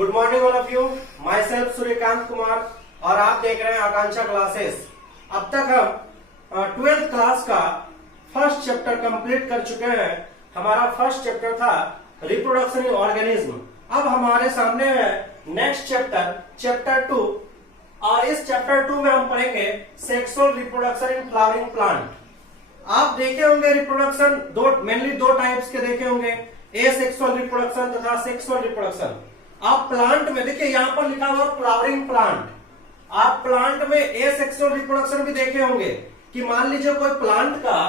Good morning all of you. My self Suryakant Kumar और आप देख रहे हैं आकांक्षा क्लासेस। अब तक हम 12th क्लास का फर्स्ट चैप्टर कंप्लीट कर चुके हैं। हमारा फर्स्ट चैप्टर था रिप्रोडक्शन इन ऑर्गेनिज्म। अब हमारे सामने है नेक्स्ट चैप्टर, चैप्टर 2, और इस चैप्टर 2 में हम पढ़ेंगे sexual reproduction in flowering plant. आप देखे होंगे रिप्रोडक्शन मेनली दो टाइप्स के देखे होंगे, एसेक्सुअल रिप्रोडक्शन तथा सेक्सुअल रिप्रोडक्शन। आप प्लांट में देखिए यहां पर लिखा हुआ फ्लावरिंग प्लांट। आप प्लांट में एसेक्सुअल रिप्रोडक्शन भी देखे होंगे कि मान लीजिए कोई प्लांट का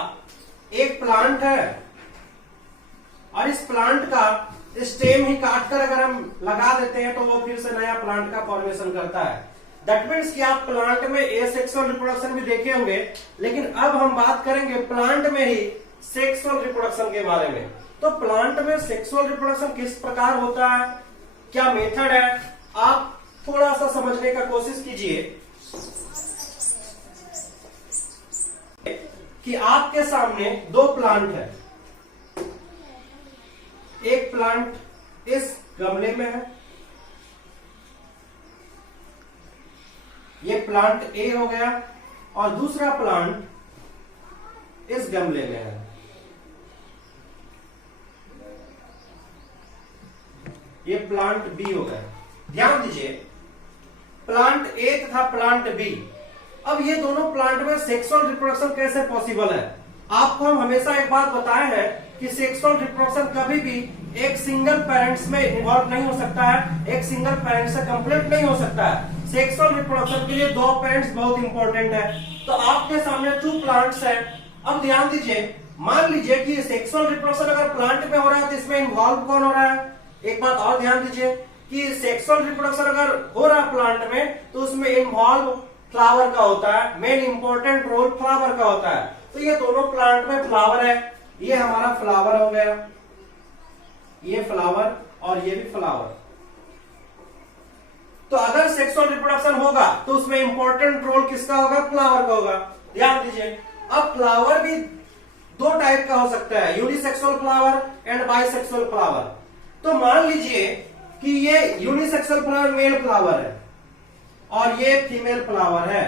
एक प्लांट है और इस प्लांट का स्टेम ही काटकर अगर हम लगा देते हैं तो वो फिर से नया प्लांट का फॉर्मेशन करता है। दैट मीन्स कि आप प्लांट में एसेक्सुअल रिप्रोडक्शन भी देखे होंगे, लेकिन अब हम बात करेंगे प्लांट में ही सेक्सुअल रिप्रोडक्शन के बारे में। तो प्लांट में सेक्सुअल रिप्रोडक्शन किस प्रकार होता है, क्या मेथड है, आप थोड़ा सा समझने का कोशिश कीजिए कि आपके सामने दो प्लांट है। एक प्लांट इस गमले में है, ये प्लांट ए हो गया, और दूसरा प्लांट इस गमले में है, ये प्लांट बी हो गया। ध्यान दीजिए, प्लांट ए तथा प्लांट बी। अब ये दोनों प्लांट में सेक्सुअल रिप्रोडक्शन कैसे पॉसिबल है? आपको हम हमेशा एक बात बताए हैं कि सेक्सुअल रिप्रोडक्शन कभी भी एक सिंगल पेरेंट्स में इन्वॉल्व नहीं हो सकता है, एक सिंगल पेरेंट्स से कंप्लीट नहीं हो सकता है। सेक्सुअल रिप्रोडक्शन के लिए दो पेरेंट्स बहुत इंपॉर्टेंट है। तो आपके सामने 2 प्लांट्स है। अब ध्यान दीजिए, मान लीजिए कि सेक्सुअल रिप्रोडक्शन अगर प्लांट में हो रहा है तो इसमें इन्वॉल्व कौन हो रहा है? एक बात और ध्यान दीजिए कि सेक्सुअल रिप्रोडक्शन अगर हो रहा है प्लांट में तो उसमें इन्वॉल्व फ्लावर का होता है, मेन इंपॉर्टेंट रोल फ्लावर का होता है। तो ये दोनों प्लांट में फ्लावर है, ये हमारा फ्लावर हो गया, ये फ्लावर और ये भी फ्लावर। तो अगर सेक्सुअल रिप्रोडक्शन होगा तो उसमें इंपॉर्टेंट रोल किसका होगा? फ्लावर का होगा। ध्यान दीजिए, अब फ्लावर भी दो टाइप का हो सकता है, unisexual flower and bisexual flower. तो मान लीजिए कि ये यूनिसेक्सुअल फ्लावर मेल फ्लावर है और ये फीमेल फ्लावर है।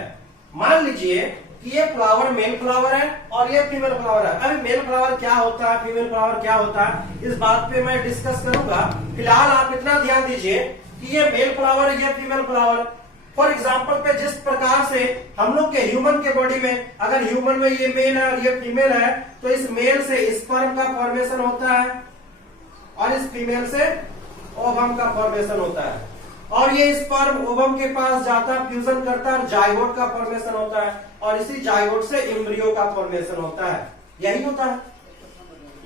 मान लीजिए कि ये फ्लावर मेल फ्लावर है और ये फीमेल फ्लावर है। अभी मेल फ्लावर क्या होता है, फीमेल फ्लावर क्या होता है, इस बात पे मैं डिस्कस करूंगा। फिलहाल आप इतना ध्यान दीजिए कि ये मेल फ्लावर है, ये फीमेल फ्लावर। फॉर एग्जाम्पल पे जिस प्रकार से हम लोग के ह्यूमन के बॉडी में, अगर ह्यूमन में ये मेल है और ये फीमेल है तो इस मेल से स्पर्म का फॉर्मेशन होता है और इस फीमेल से ओवम का फॉर्मेशन होता है, और ये स्पर्म ओवम के पास जाता है, फ्यूजन करता है और जाइगोट का फॉर्मेशन होता है, और इसी जाइगोट से एम्ब्रियो का फॉर्मेशन होता है। यही होता है।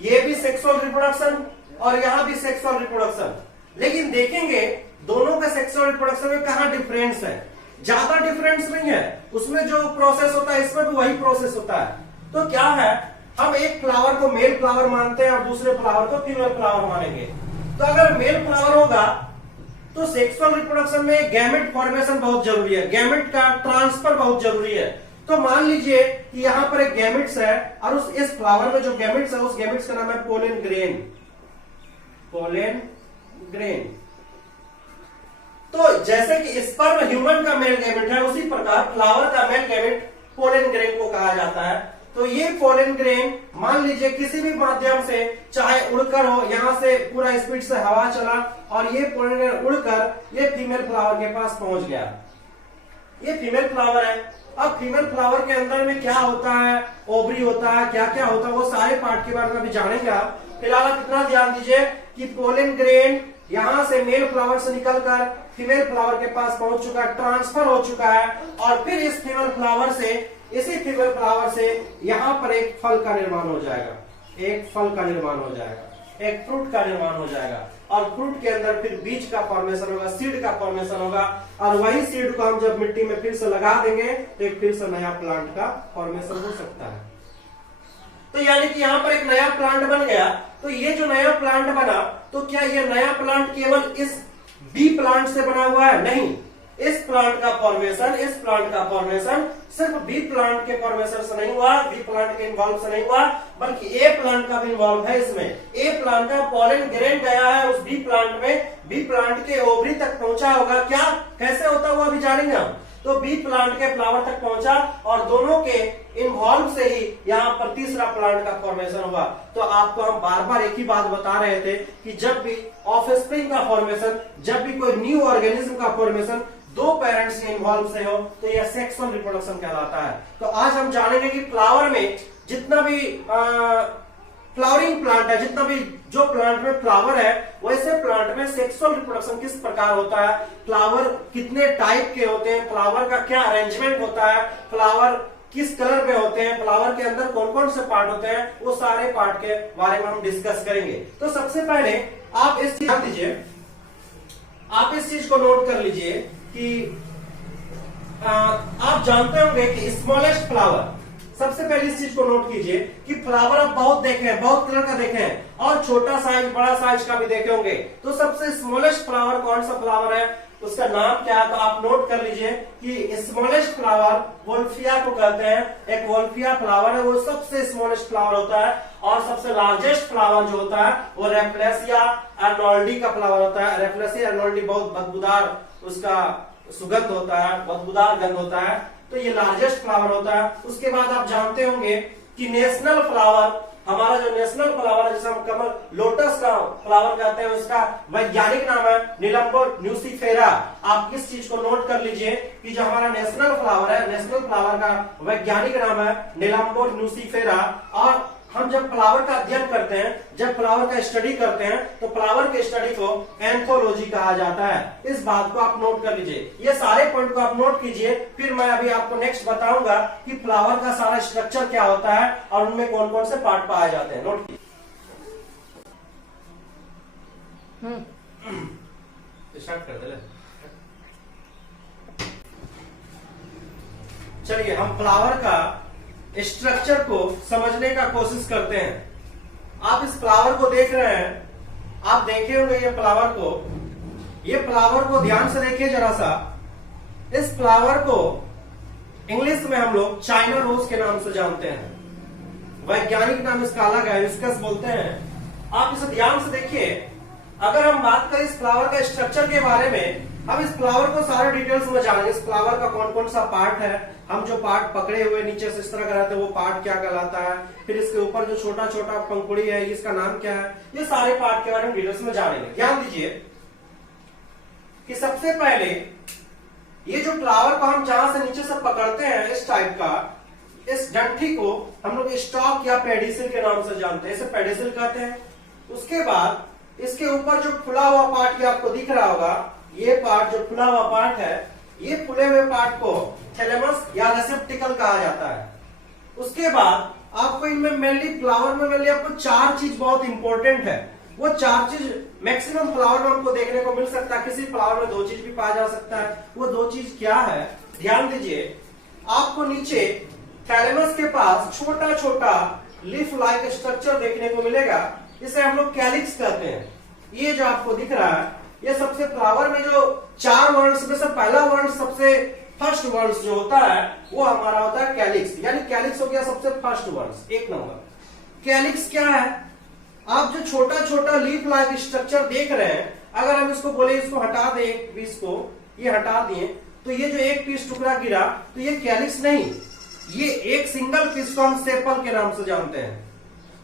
ये भी सेक्सुअल रिप्रोडक्शन और यहां भी सेक्सुअल रिप्रोडक्शन। लेकिन देखेंगे दोनों का सेक्सुअल रिप्रोडक्शन में कहां डिफरेंस है? ज्यादा डिफरेंस नहीं है। उसमें जो प्रोसेस होता है इसमें भी वही प्रोसेस होता है। तो क्या है, हम एक फ्लावर को मेल फ्लावर मानते हैं और दूसरे फ्लावर को फीमेल फ्लावर मानेंगे। तो अगर मेल फ्लावर होगा तो सेक्सुअल रिप्रोडक्शन में गैमेट फॉर्मेशन बहुत जरूरी है, गैमेट का ट्रांसफर बहुत जरूरी है। तो मान लीजिए कि यहां पर एक गैमेट्स है और इस फ्लावर में जो गैमेट्स है उस गैमेट्स का नाम है पोलन ग्रेन। Pollen grain. तो जैसे कि स्पर्म ह्यूमन का मेल गैमेट है, उसी प्रकार फ्लावर का मेल गैमेट पोलन ग्रेन को कहा जाता है। तो ये पोलन ग्रेन मान लीजिए किसी भी माध्यम से, चाहे उड़कर हो, यहां से पूरा स्पीड से हवा चला और ये पोलन ग्रेन उड़कर ये फीमेल फ्लावर के पास पहुंच गया। ये फीमेल फ्लावर है। अब फीमेल फ्लावर के अंदर में क्या होता है, ओवरी होता है, क्या क्या होता है, वो सारे पार्ट के बारे में भी जानेंगे आप। फिलहाल आप इतना ध्यान दीजिए कि पोलन ग्रेन यहां से मेल फ्लावर से निकलकर फीमेल फ्लावर के पास पहुंच चुका है, ट्रांसफर हो चुका है, और फिर इस फीमेल फ्लावर से, इसी फीमेल फ्लावर से यहां पर एक फल का निर्माण हो जाएगा, एक फल का निर्माण हो जाएगा, एक फ्रूट का निर्माण हो जाएगा, और फ्रूट के अंदर फिर बीज का फॉर्मेशन होगा, सीड का फॉर्मेशन होगा, और वही सीड को हम जब मिट्टी में फिर से लगा देंगे तो एक फिर से नया प्लांट का फॉर्मेशन हो सकता है। तो यानी कि यहाँ पर एक नया प्लांट बन गया। तो ये जो नया प्लांट बना, तो क्या ये नया प्लांट केवल इस बी प्लांट से बना हुआ है? नहीं, इस प्लांट का फॉर्मेशन सिर्फ बी प्लांट के फॉर्मेशन से नहीं हुआ, बी प्लांट के इन्वॉल्व से नहीं हुआ, बल्कि ए प्लांट का भी इन्वॉल्व है इसमें। ए प्लांट का पॉलन ग्रेन गया है उस बी प्लांट में, बी प्लांट के ओवरी तक पहुंचा होगा। क्या कैसे होता हुआ अभी जानेंगे हम। तो बी प्लांट के फ्लावर तक पहुंचा और दोनों के इन्वॉल्व से ही यहाँ पर तीसरा प्लांट का फॉर्मेशन हुआ। तो आपको हम बार बार एक ही बात बता रहे थे कि जब भी ऑफस्प्रिंग का फॉर्मेशन, जब भी कोई न्यू ऑर्गेनिज्म का फॉर्मेशन दो पेरेंट्स के इन्वॉल्व से हो तो यह सेक्सुअल रिप्रोडक्शन कहलाता है। तो आज हम जानेंगे कि फ्लावर में जितना भी फ्लावरिंग प्लांट है, जितना भी जो प्लांट में फ्लावर है, वैसे प्लांट में सेक्सुअल रिप्रोडक्शन किस प्रकार होता है, फ्लावर कितने टाइप के होते हैं, फ्लावर का क्या अरेंजमेंट होता है, फ्लावर किस कलर में होते हैं, फ्लावर के अंदर कौन कौन से पार्ट होते हैं, वो सारे पार्ट के बारे में हम डिस्कस करेंगे। तो सबसे पहले आप इस चीज ध्यान दीजिए, आप इस चीज को नोट कर लीजिए कि आप जानते होंगे कि स्मॉलेस्ट फ्लावर, सबसे पहले इस चीज को नोट कीजिए कि फ्लावर आप बहुत देखे हैं, बहुत कलर का देखे हैं और छोटा साइज बड़ा साइज का भी देखे होंगे। तो सबसे स्मॉलेस्ट फ्लावर कौन सा फ्लावर है, उसका नाम क्या है, तो आप नोट कर लीजिए कि स्मॉलेस्ट फ्लावर वोल्फिया को कहते हैं। एक वोल्फिया फ्लावर है, वो सबसे स्मॉलेस्ट फ्लावर होता है। और सबसे लार्जेस्ट फ्लावर जो होता है वो रेफ्लेसिया अर्नोल्डी का फ्लावर होता है। रेफ्लेसिया अर्नोल्डी बहुत बदबूदार उसका सुगंध होता है, बदबूदार गंध होता है, तो ये लार्जेस्ट फ्लावर होता है। उसके बाद आप जानते होंगे कि नेशनल फ्लावर, हमारा जो नेशनल फ्लावर है जिसे हम कमल लोटस का फ्लावर कहते हैं, उसका वैज्ञानिक नाम है निलंबोर न्यूसीफेरा। आप इस चीज को नोट कर लीजिए कि जो हमारा नेशनल फ्लावर है, नेशनल फ्लावर का वैज्ञानिक नाम है निलंबोर न्यूसीफेरा। और हम जब फ्लावर का अध्ययन करते हैं, जब फ्लावर का स्टडी करते हैं, तो फ्लावर के स्टडी को एंथोलॉजी कहा जाता है। इस बात को आप नोट कर लीजिए, ये सारे पॉइंट को आप नोट कीजिए। फिर मैं अभी आपको नेक्स्ट बताऊंगा कि फ्लावर का सारा स्ट्रक्चर क्या होता है और उनमें कौन कौन से पार्ट पाए जाते हैं। नोट कीजिए, स्टार्ट कर दे। चलिए हम फ्लावर का स्ट्रक्चर को समझने का कोशिश करते हैं। आप इस फ्लावर को देख रहे हैं, आप देखे होंगे ये फ्लावर को ध्यान से देखिए जरा सा। इस फ्लावर को इंग्लिश में हम लोग चाइना रोज के नाम से जानते हैं, वैज्ञानिक नाम इसका अलग है, हिबिस्कस बोलते हैं। आप इसे ध्यान से देखिए। अगर हम बात करें इस फ्लावर का स्ट्रक्चर के बारे में, अब इस फ्लावर को सारे डिटेल्स में जानेंगे। इस फ्लावर का कौन कौन सा पार्ट है, हम जो पार्ट पकड़े हुए नीचे से इस तरह कराते हैं वो पार्ट क्या कहलाता है, फिर इसके ऊपर जो छोटा छोटा पंखुड़ी है इसका नाम क्या है, ये सारे पार्ट के बारे में डिटेल्स में जानेंगे। ध्यान दीजिए कि सबसे पहले ये जो फ्लावर को हम जहां से नीचे से पकड़ते हैं, इस टाइप का, इस डंठी को हम लोग स्टॉक या पेडिसिल के नाम से जानते हैं, इसे पेडिसिल कहते हैं। उसके बाद इसके ऊपर जो फुला हुआ पार्ट ये आपको दिख रहा होगा, ये पार्ट जो फुला हुआ पार्ट है, ये फुले हुए पार्ट को थैलेमस या रेसेप्टिकल कहा जाता है। उसके बाद आपको इनमें मेनली फ्लावर में मेनली आपको चार चीज बहुत इंपॉर्टेंट है। वो चार चीज मैक्सिमम फ्लावर में हमको देखने को मिल सकता है, किसी फ्लावर में दो चीज भी पाया जा सकता है। वो दो चीज क्या है, ध्यान दीजिए। आपको नीचे थैलेमस के पास छोटा छोटा लीफ लाइक स्ट्रक्चर देखने को मिलेगा, इसे हम लोग कैलिक्स कहते हैं। ये जो आपको दिख रहा है, ये सबसे फ्लावर में जो चार वर्ड्स में से पहला वर्ड, सबसे फर्स्ट वर्ड्स जो होता है वो हमारा होता है कैलिक्स, यानी कैलिक्स हो गया सबसे फर्स्ट वर्ड्स, एक नंबर। कैलिक्स क्या है, आप जो छोटा छोटा लीफ लाइक स्ट्रक्चर देख रहे हैं, अगर हम इसको बोले इसको हटा दें, एक पीस को ये हटा दिए, तो ये जो एक पीस टुकड़ा गिरा तो ये कैलिक्स नहीं, ये एक सिंगल पीस को हम सेपल के नाम से जानते हैं।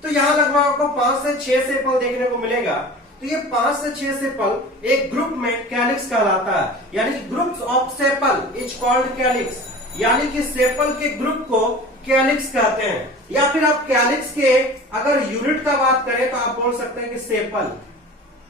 तो यहां लगभग आपको 5 से 6 सेपल देखने को मिलेगा। तो ये 5 से 6 सेपल एक ग्रुप में कैलिक्स कहलाता है, यानी groups of sepal is called calyx, यानी कि सेपल के ग्रुप को कैलिक्स कहते हैं। या फिर आप कैलिक्स के अगर यूनिट का बात करें तो आप बोल सकते हैं कि सेपल,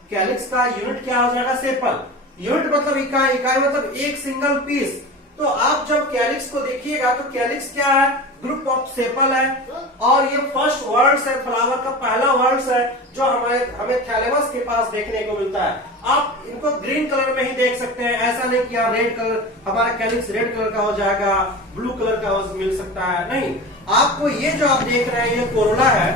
कैलिक्स का यूनिट क्या हो जाएगा, सेपल। यूनिट मतलब इकाई, इकाई मतलब एक सिंगल पीस। तो आप जब कैलिक्स को देखिएगा तो कैलिक्स क्या है, ग्रुप ऑफ सेपल है, और ये फर्स्ट वर्ड्स है, फ्लावर का पहला वर्ड्स है जो हमें थैलेमस के पास देखने को मिलता है। आप इनको ग्रीन कलर में ही देख सकते हैं, ऐसा नहीं कि रेड कलर, हमारा कैलिक्स रेड कलर का हो जाएगा, ब्लू कलर का मिल सकता है, नहीं। आपको ये जो आप देख रहे हैं ये कोरोला है,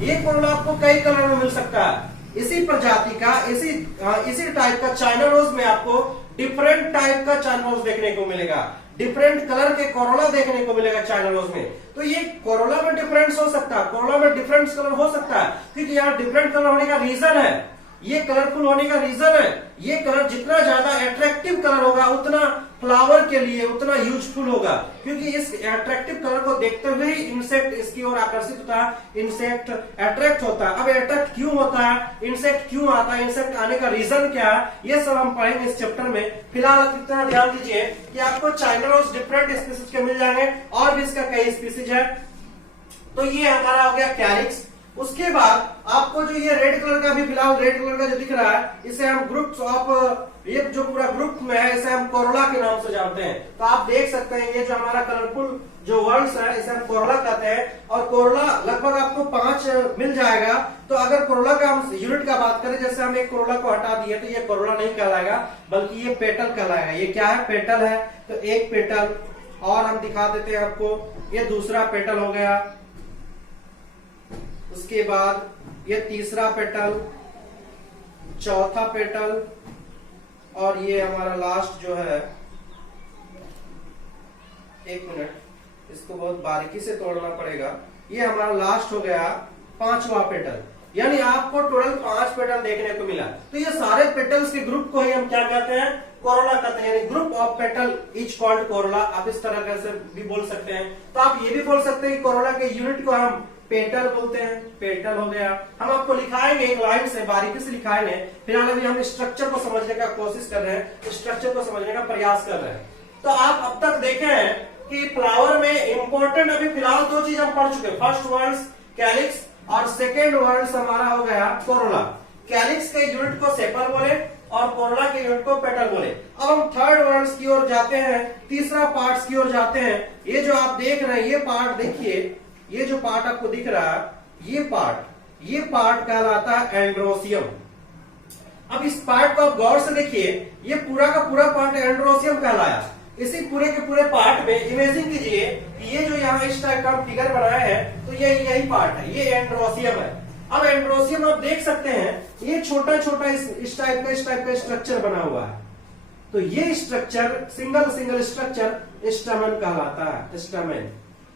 ये कोरोला आपको कई कलर में मिल सकता है। इसी प्रजाति का, इसी टाइप का चाइना रोज में आपको डिफरेंट टाइप का चाइना रोज देखने को मिलेगा, डिफरेंट कलर के कोरोला देखने को मिलेगा चाइना रोज में। तो ये कोरोला में डिफरेंस हो सकता है, कोरोला में डिफरेंट कलर हो सकता है, क्योंकि यहाँ डिफरेंट कलर होने का रीजन है, ये कलरफुल होने का रीजन है, ये कलर जितना ज्यादा अट्रैक्टिव कलर होगा उतना फ्लावर के लिए उतना यूजफुल होगा, क्योंकि इस अट्रैक्टिव कलर को देखते हुए ही इंसेक्ट इसकी ओर आकर्षित होता है, इंसेक्ट अट्रैक्ट होता है। अब अट्रैक्ट क्यों होता है, इंसेक्ट क्यों आता है, इंसेक्ट आने का रीजन क्या है, ये सब हम पढ़ेंगे इस चैप्टर में। फिलहाल आप इतना ध्यान दीजिए कि आपको चाइना रोज डिफरेंट स्पीसीज के मिल जाएंगे, और भी इसका कई स्पीसीज है। तो ये हमारा हो गया कैलिक्स। उसके बाद आपको जो ये रेड कलर का भी, फिलहाल रेड कलर का जो दिख रहा है, इसे हम ग्रुप्स ऑफ, ये जो पूरा ग्रुप में है इसे हम कोरोला के नाम से जानते हैं। तो आप देख सकते हैं ये जो हमारा कलरफुल जो वर्ड्स है इसे हम कोरोला कहते हैं, और कोरोला लगभग आपको 5 मिल जाएगा। तो अगर कोरोला का हम यूनिट का बात करें, जैसे हम एक कोरोला को हटा दिए तो ये कोरोला नहीं कहलाएगा, बल्कि ये पेटल कहलाएगा। ये क्या है, पेटल है। तो एक पेटल और हम दिखा देते हैं आपको, ये दूसरा पेटल हो गया, उसके बाद ये तीसरा पेटल, चौथा पेटल, और ये हमारा लास्ट जो है, एक मिनट, इसको बहुत बारीकी से तोड़ना पड़ेगा, ये हमारा लास्ट हो गया 5वां पेटल। यानी आपको टोटल 5 पेटल देखने को मिला। तो ये सारे पेटल्स के ग्रुप को ही हम क्या कहते हैं, कोरोला कहते हैं। यानी group of petal etch called Corolla, आप इस तरह से भी बोल सकते हैं। तो आप ये भी बोल सकते हैं कि कोरोला के यूनिट को हम पेटल बोलते हैं, पेटल हो गया। हम आपको लिखाएंगे एक लाइन से, बारीकी से लिखाएंगे। फिलहाल अभी हम स्ट्रक्चर को समझने का कोशिश कर रहे हैं, स्ट्रक्चर को समझने का प्रयास कर रहे हैं। तो आप अब तक देखे हैं कि फ्लावर में इंपॉर्टेंट अभी फिलहाल 2 चीज हम पढ़ चुके हैं। फर्स्ट वर्ड्स कैलिक्स, और सेकेंड वर्ड्स हमारा हो गया कोरोला। कैलिक्स के यूनिट को सेपल बोले और कोरोला के यूनिट को पेटल बोले। अब हम थर्ड वर्ड्स की ओर जाते हैं, तीसरा पार्ट्स की ओर जाते हैं। ये जो आप देख रहे हैं, ये पार्ट देखिए, ये जो पार्ट आपको दिख रहा है, ये पार्ट कहलाता है एंड्रोसियम। अब इस पार्ट को आप गौर से देखिए, ये पूरा का पूरा पार्ट एंड्रोसियम कहलाया। इसी पूरे के पूरे पार्ट में इमेजिन कीजिए कि ये जो यहाँ इस टाइप का फिगर बनाया है, तो ये यही पार्ट है, ये एंड्रोसियम है। अब एंड्रोसियम आप देख सकते हैं, ये छोटा छोटा इस टाइप का स्ट्रक्चर बना हुआ है। तो ये स्ट्रक्चर सिंगल स्ट्रक्चर स्टैमेन कहलाता है, स्टैमेन।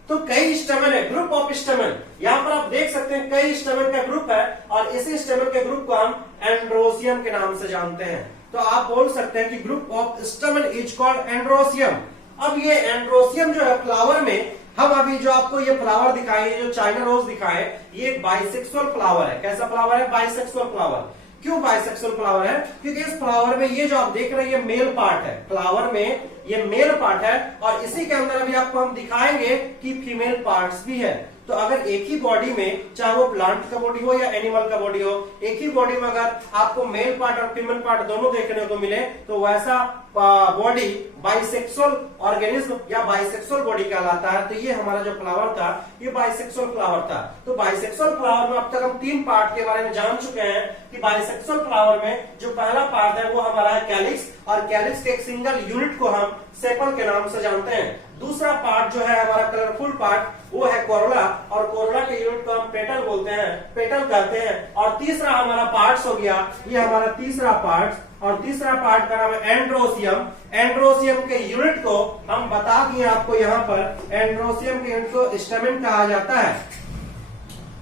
तो कई स्टैमेन है, ग्रुप ऑफ स्टैमेन। यहाँ पर आप देख सकते हैं कई स्टैमेन का ग्रुप है, और इसी स्टैमेन के ग्रुप को हम एंड्रोसियम के नाम से जानते हैं। तो आप बोल सकते हैं कि group of stamen is called androecium. अब ये एंड्रोसियम जो है फ्लावर में, हम अभी जो आपको ये फ्लावर दिखाए, जो चाइना रोज दिखाए, ये बाइसेक्सुअल फ्लावर है। कैसा फ्लावर है, बाइसेक्सुअल फ्लावर। क्यों बाइसेक्सुअल फ्लावर है, क्योंकि इस फ्लावर में ये जो आप देख रहे हैं ये मेल पार्ट है, फ्लावर में ये मेल पार्ट है, और इसी के अंदर अभी आपको हम दिखाएंगे कि फीमेल पार्ट्स भी है। तो अगर एक ही बॉडी में, चाहे वो प्लांट का बॉडी हो या एनिमल का बॉडी हो, एक ही बॉडी में अगर आपको मेल पार्ट और फीमेल पार्ट दोनों देखने को मिले, तो वैसा बॉडी बाइसेक्सुअल ऑर्गेनिज्म या बाइसेक्सुअल बॉडी कहलाता है। तो ये हमारा जो फ्लावर था, ये बाइसेक्सुअल फ्लावर था। तो बाइसेक्सुअल फ्लावर में अब तक हम 3 पार्ट के बारे में जान चुके हैं कि बाइसेक्सुअल फ्लावर में जो पहला पार्ट है वो हमारा है कैलिक्स, और कैलिक्स के एक सिंगल यूनिट को हम सेपल के नाम से जानते हैं। दूसरा पार्ट जो है हमारा कलरफुल पार्ट, वो है कोरोला, और कोरोला के यूनिट को हम पेटल बोलते हैं, पेटल कहते हैं। और तीसरा हमारा पार्ट्स हो गया, ये हमारा तीसरा पार्ट, और तीसरा पार्ट का नाम है एंड्रोसियम। एंड्रोसियम के यूनिट को हम बता दिए आपको यहाँ पर, एंड्रोसियम के यूनिट को स्टैमेन कहा जाता है।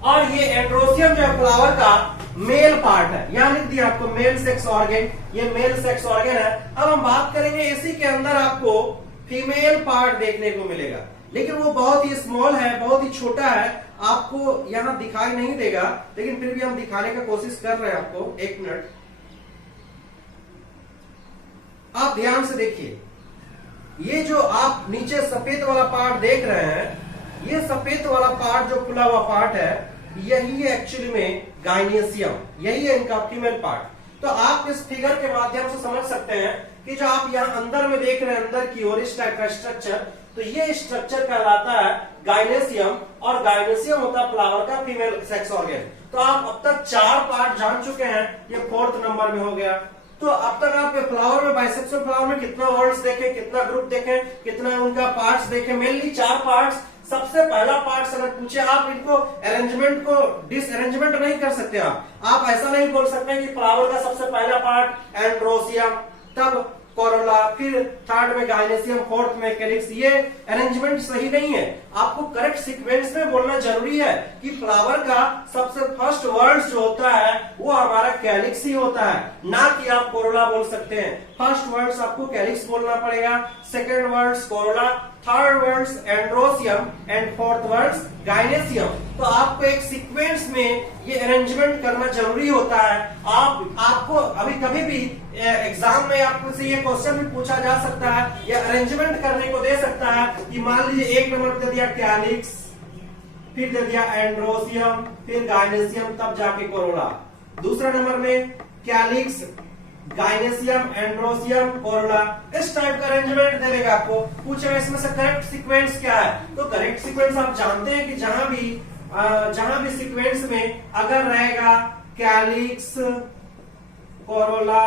और ये एंड्रोसियम जो है फ्लावर का मेल पार्ट है, यहाँ लिख दिया आपको मेल सेक्स ऑर्गेन, ये मेल सेक्स ऑर्गेन है। अब हम बात करेंगे, इसी के अंदर आपको फीमेल पार्ट देखने को मिलेगा, लेकिन वो बहुत ही स्मॉल है, बहुत ही छोटा है, आपको यहाँ दिखाई नहीं देगा, लेकिन फिर भी हम दिखाने का कोशिश कर रहे हैं आपको। एक मिनट, आप ध्यान से देखिए, ये जो आप नीचे सफेद वाला पार्ट देख रहे हैं, ये सफेद वाला पार्ट जो खुला हुआ पार्ट है, यही है एक्चुअली में गाइनेसियम, यही है इनका फीमेल पार्ट। तो आप इस फिगर के माध्यम से समझ सकते हैं कि जो आप यहाँ अंदर में देख रहे हैं, अंदर की ओर इस टाइप का स्ट्रक्चर, तो ये स्ट्रक्चर कहलाता है गाइनेसियम, और गाइनेसियम होता है फ्लावर का फीमेल सेक्स ऑर्गन। तो आप अब तक 4 पार्ट जान चुके हैं, ये 4th नंबर में हो गया। तो अब तक आप फ्लावर में, बाइसेक्सुअल फ्लावर में कितना वर्ड्स देखे, कितना ग्रुप देखे, कितना उनका पार्ट्स देखे, मेनली 4 पार्ट्स। सबसे पहला पार्ट अगर पूछे, आप इनको अरेंजमेंट को डिसअरेंजमेंट नहीं कर सकते। आप ऐसा नहीं बोल सकते कि फ्लावर का सबसे पहला पार्ट एंड्रोसियम, तब कोरोला, फिर थर्ड में गाइनेसियम, फोर्थ में कैलिक्स। ये अरेंजमेंट सही नहीं है। आपको करेक्ट सीक्वेंस में बोलना जरूरी है कि फ्लावर का सबसे फर्स्ट वर्ड जो होता है वो हमारा कैलिक्स ही होता है, ना कि आप कोरोला बोल सकते हैं। फर्स्ट वर्ड्स आपको कैलिक्स बोलना पड़ेगा, second words corolla, third words androecium and fourth words gynoecium. तो आपको एक सीक्वेंस में ये अरेंजमेंट करना जरूरी होता है। आपको अभी कभी भी एग्जाम में आपको से ये क्वेश्चन भी पूछा जा सकता है, या अरेंजमेंट करने को दे सकता है कि मान लीजिए एक नंबर दे दिया कैलिक्स, फिर दे दिया एंड्रोसियम, फिर गाइनेसियम, तब जाके कोरोला। दूसरा नंबर में कैलिक्स, गाइनेसियम, एंड्रोसियम, कोरोला। इस टाइप का अरेंजमेंट दे देगा आपको, पूछेगा इसमें से करेक्ट सीक्वेंस क्या है। तो करेक्ट सीक्वेंस आप जानते हैं कि जहां भी सीक्वेंस में अगर रहेगा कैलिक्स, कोरोला,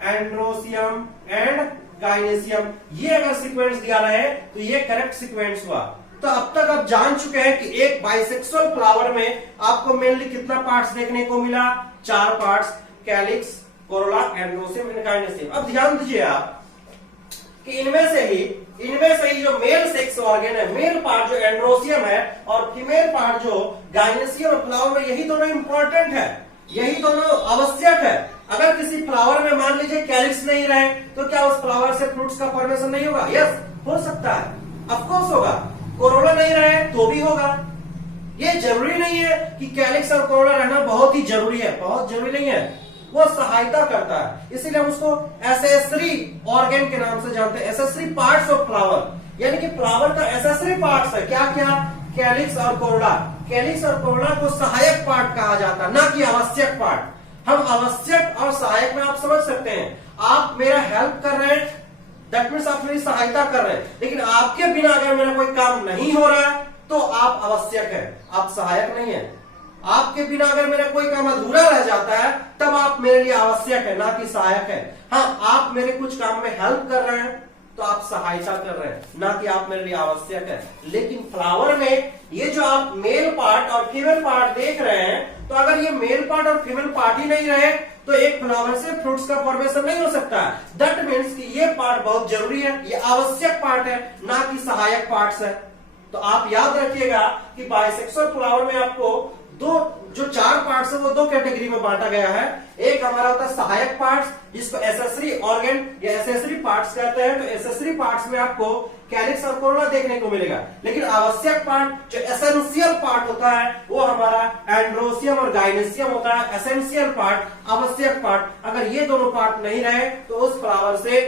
एंड्रोसियम एंड गाइनेसियम, ये अगर सीक्वेंस दिया रहे तो ये करेक्ट सीक्वेंस हुआ। तो अब तक आप जान चुके हैं कि एक बाइसेक्सुअल फ्लावर में आपको मेनली कितना पार्ट्स देखने को मिला, 4 parts, calyx, corolla, androecium and gynoecium. अब ध्यान दीजिए आप कि इनमें से ही जो मेल सेक्स ऑर्गन है, मेल पार्ट जो एंड्रोसियम है और फीमेल पार्ट जो गाइनेसियम फ्लावर में, यही दोनों इंपॉर्टेंट है, यही दोनों आवश्यक है। अगर किसी फ्लावर में मान लीजिए कैलिक्स नहीं रहे तो क्या उस फ्लावर से फ्रूट्स का फॉर्मेशन नहीं होगा? यस, हो सकता है, ऑफकोर्स होगा। कोरोला नहीं रहे तो भी होगा। ये जरूरी नहीं है कि कैलिक्स और कोरोला रहना बहुत ही जरूरी है, बहुत जरूरी नहीं है, वो सहायता करता है। इसीलिए हम उसको एसेसरी ऑर्गन के नाम से जानते हैं, एसेसरी पार्ट्स ऑफ फ्लावर। यानी कि फ्लावर का एसेसरी पार्ट्स है क्या क्या, कैलिक्स और कोरोला। कैलिक्स और कोरोला को सहायक पार्ट कहा जाता है, ना कि आवश्यक पार्ट। हम आवश्यक और सहायक में आप समझ सकते हैं, आप मेरा हेल्प कर रहे हैं, दैट मीन्स आप मेरी सहायता कर रहे हैं, लेकिन आपके बिना अगर मेरा कोई काम नहीं हो रहा है तो आप आवश्यक है, आप सहायक नहीं है। आपके बिना अगर मेरा कोई काम अधूरा रह जाता है तब आप मेरे लिए आवश्यक है, ना कि सहायक है। हाँ, आप मेरे कुछ काम में हेल्प कर रहे हैं तो आप सहायता कर रहे हैं, ना कि आप मेरे लिए आवश्यक है। लेकिन फ्लावर में ये जो आप मेल पार्ट और फीमेल पार्ट देख रहे हैं, तो अगर ये मेल पार्ट और फीमेल पार्ट ही नहीं रहे तो एक फ्लावर से फ्रूट्स का फॉर्मेशन नहीं हो सकता है। दैट मीन्स कि ये पार्ट बहुत जरूरी है, ये आवश्यक पार्ट है, ना कि सहायक पार्ट्स है। तो आप याद रखिएगा कि बाइसेक्सुअल फ्लावर में आपको जो 4 पार्ट्स है वो 2 कैटेगरी में बांटा गया है। एक हमारा होता है सहायक पार्ट्स, जिसको एसेसरी ऑर्गन या एसेसरी पार्ट्स कहते हैं। तो एसेसरी पार्ट्स में आपको कैलिक्स और कोरोला देखने को मिलेगा, लेकिन आवश्यक पार्ट जो एसेंशियल पार्ट होता है वो हमारा एंड्रोसियम और गाइनेसियम होता है। एसेंशियल पार्ट, आवश्यक पार्ट, अगर ये दोनों पार्ट नहीं रहे तो उस फ्लावर से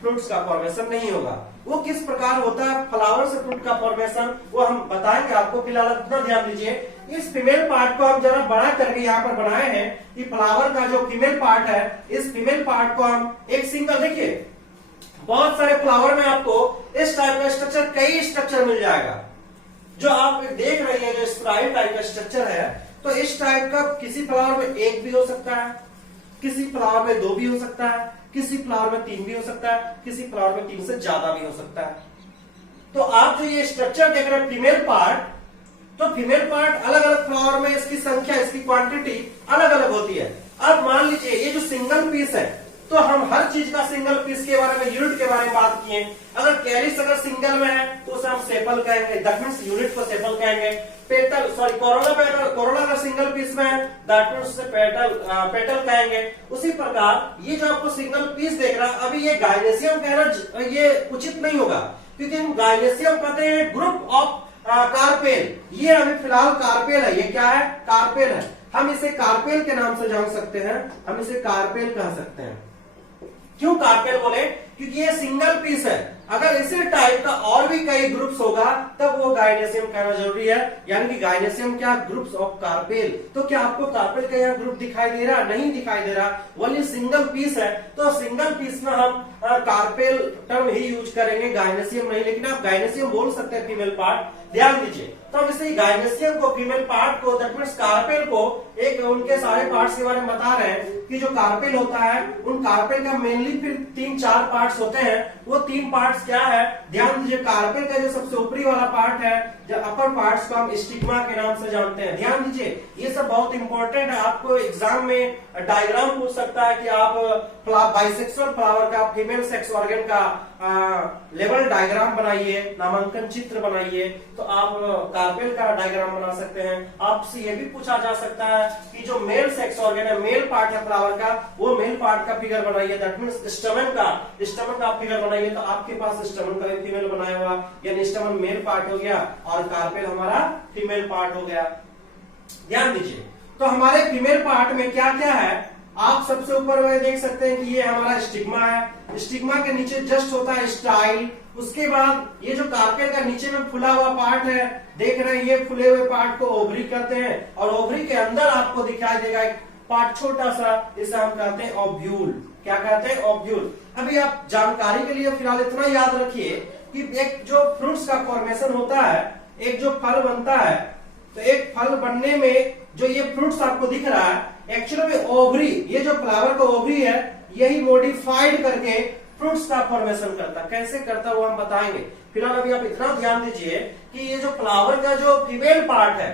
फ्रूट्स का फॉर्मेशन नहीं होगा। वो किस प्रकार होता है फ्लावर से फ्रूट का फॉर्मेशन, वो हम बताएंगे आपको। फिलहाल इतना ध्यान दीजिए, इस फीमेल पार्ट को हम जरा बड़ा करके यहाँ पर बनाए हैं कि फ्लावर का जो फीमेल पार्ट है, इस फीमेल पार्ट को हम एक सिंगल, देखिए बहुत सारे फ्लावर में आपको इस टाइप का स्ट्रक्चर, कई स्ट्रक्चर मिल जाएगा। जो आप देख रही है जो स्पाइरल टाइप का स्ट्रक्चर है, तो इस टाइप का किसी फ्लावर में 1 भी हो सकता है, किसी फ्लावर में 2 भी हो सकता है, किसी फ्लावर में 3 भी हो सकता है, किसी फ्लावर में 3 से ज्यादा भी हो सकता है। तो आप जो ये स्ट्रक्चर देख रहे हैं फीमेल पार्ट, तो फीमेल पार्ट अलग अलग फ्लावर में इसकी संख्या, इसकी क्वांटिटी अलग अलग होती है। अब मान लीजिए ये जो सिंगल पीस है, तो हम हर चीज का सिंगल पीस के बारे में, यूनिट के बारे में बात किए। अगर कैलिक्स अगर सिंगल में है तो उसे हम सेपल कहेंगे, दैट मीन्स यूनिट को सेपल कहेंगे। पेटल, सॉरी कोरोला अगर सिंगल पीस में है दैट मीन्स उसे पेटल कहेंगे। उसी प्रकार ये जो आपको सिंगल पीस देख रहा है, अभी ये गाइनेसियम कहना ये उचित नहीं होगा, क्योंकि हम गाइनेसियम कहते हैं ग्रुप ऑफ कार्पेल। ये अभी फिलहाल कार्पेल है, ये क्या है? कार्पेल है। हम इसे कार्पेल के नाम से जान सकते हैं, हम इसे कार्पेल कह सकते हैं। क्यों कार्पेल बोले? क्योंकि ये सिंगल पीस है। अगर इसी टाइप का और भी कई ग्रुप्स होगा तब वो गाइनेसियम कहना जरूरी है। यानी कि गाइनेसियम क्या? Groups of carpel. तो क्या आपको कार्पेल का यहाँ ग्रुप दिखाई दे रहा? नहीं दिखाई दे रहा, वही सिंगल पीस है। तो सिंगल पीस में हम कार्पेल टर्म ही यूज करेंगे, गाइनेसियम नहीं। लेकिन आप गाइनेसियम बोल सकते हैं फीमेल पार्ट। ध्यान दीजिए। तो हम इसे गाइनेसियम को, फीमेल पार्ट को, दैट मीन्स कार्पेल को, एक उनके सारे पार्ट्स के बारे में बता रहे हैं कि जो कार्पेल होता है, उन कार्पेल का मेनली फिर 3-4 पार्ट्स होते हैं। वो 3 पार्ट्स क्या है, ध्यान दीजिए। कार्पेल का जो सबसे ऊपरी वाला पार्ट है, जो अपर पार्ट्स को हम स्टिग्मा के नाम से जानते हैं। ध्यान दीजिए, ये सब बहुत इंपॉर्टेंट है। आपको एग्जाम में डायग्राम पूछ सकता है कि आप बाइसेक्सुअल फ्लावर का, फीमेल सेक्स ऑर्गन का लेवल डायग्राम बनाइए, नामांकन चित्र बनाइए। तो आप कार्पेल का डायग्राम बना सकते हैं। आपसे ये भी पूछा जा सकता है कि जो मेल सेक्स ऑर्गन है, मेल पार्ट है फ्लावर का, वो मेल पार्ट का फिगर बनाइए, दैट मीन्स स्टमन का आप फिगर बनाइए। तो आपके पास स्टमन का भी फीमेल बनाया हुआ, यानी स्टमन मेल पार्ट हो गया और कार्पेल हमारा फीमेल पार्ट हो गया। ध्यान दीजिए, तो हमारे फीमेल पार्ट में क्या क्या है, आप सबसे ऊपर में देख सकते हैं कि ये हमारा स्टिग्मा है। स्टिग्मा के नीचे जस्ट होता है स्टाइल। उसके बाद ये जो कार्पेल का नीचे में फुला हुआ पार्ट है, देख रहे हैं, ये फुले हुए पार्ट को ओवरी कहते हैं। और ओवरी के अंदर आपको दिखाई देगा एक पार्ट छोटा सा, इसे हम कहते हैं ओव्यूल। क्या कहते हैं, ओव्यूल। अभी आप जानकारी के लिए फिलहाल इतना याद रखिए कि एक जो फ्रूट्स का फॉर्मेशन होता है, एक जो फल बनता है, तो एक फल बनने में जो ये फ्रूट्स आपको दिख रहा है, एक्चुअली में ओवरी, ये जो फ्लावर का ओवरी है, यही मॉडिफाइड करके फ्रूट्स का फॉर्मेशन करता है। कैसे करता है वो हम बताएंगे। फिलहाल अभी आप इतना ध्यान दीजिए कि ये जो फ्लावर का जो फीमेल पार्ट है,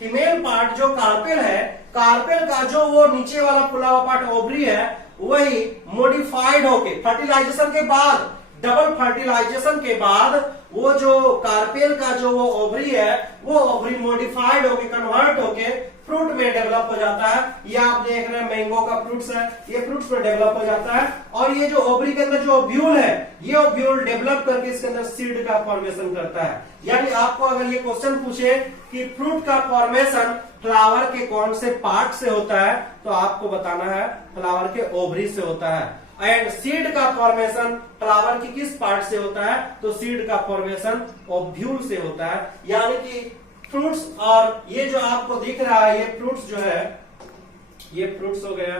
फीमेल पार्ट जो कार्पेल है, कार्पेल का जो वो नीचे वाला फुला हुआ पार्ट ओवरी है, वही मॉडिफाइड होके फर्टिलाइजेशन के बाद, डबल फर्टिलाइजेशन के बाद, वो जो कार्पेल का जो वो ओवरी है, वो ओवरी मॉडिफाइड होके, कन्वर्ट होके फ्रूट में डेवलप हो जाता है। ये आप देख रहे हैं मैंगो का फ्रूट्स है, ये फ्रूट्स में डेवलप हो जाता है। और ये जो ओवरी के अंदर जो ओव्यूल है, ये ओव्यूल डेवलप करके इसके अंदर सीड का फॉर्मेशन करता है। यानी आपको अगर ये क्वेश्चन पूछे कि फ्रूट का फॉर्मेशन फ्लावर के कौन से पार्ट से होता है, तो आपको बताना है फ्लावर के ओवरी से होता है। एंड सीड का फॉर्मेशन फ्लावर की किस पार्ट से होता है, तो सीड का फॉर्मेशन ओव्यूल से होता है। यानी कि फ्रूट्स, और ये जो आपको दिख रहा है, ये फ्रूट्स जो है, ये फ्रूट्स हो गया